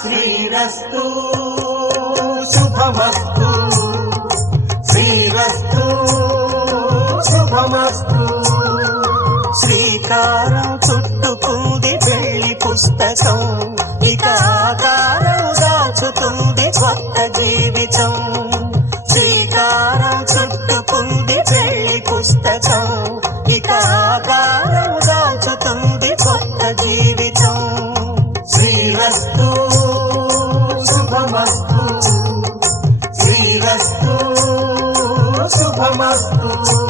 శ్రీరస్తు శుభమస్తు శ్రీరస్తు శుభమస్తు. శ్రీకారం చుట్టుకుంది పెళ్లి పుస్తకం, ఇక ఆకారం దాచుతుంది కొత్త జీవితం. శ్రీకారం చుట్టుకుంది పెళ్లి పుస్తకం, ఇక ఆకారం దాచుతుంది కొత్త జీవితం. శ్రీరస్తు శుభమస్తు శ్రీరస్తు శుభమస్తు.